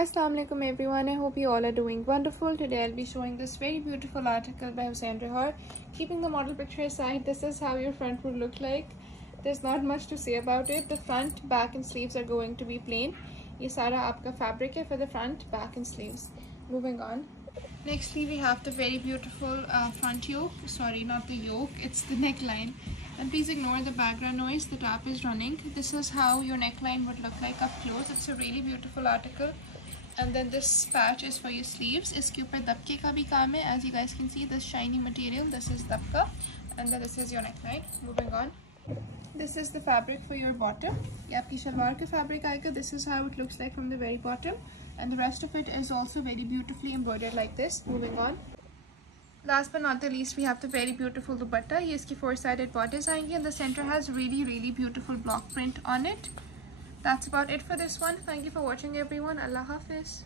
Assalamu alaikum everyone, I hope you all are doing wonderful. Today I'll be showing this very beautiful article by Hussein Rehar. Keeping the model picture aside, this is how your front would look like. There's not much to say about it. The front, back and sleeves are going to be plain. Ye sara aapka fabric hai for the front, back and sleeves. Moving on. Nextly we have the very beautiful front yoke. Sorry, not the yoke, it's the neckline. And please ignore the background noise, the tap is running. This is how your neckline would look like up close. It's a really beautiful article. And then this patch is for your sleeves. Iske upar dabke ka bhi kaam hai. As you guys can see, this shiny material, this is dabka, and then this is your neckline. Moving on, this is the fabric for your bottom. Ye aapki shalwar ka fabric aayega. This is how it looks like from the very bottom, and the rest of it is also very beautifully embroidered like this. Moving on, last but not the least, we have the very beautiful dupatta. Ye iski four-sided borders aayenge, and the center has really beautiful block print on it. That's about it for this one. Thank you for watching everyone. Allah Hafiz.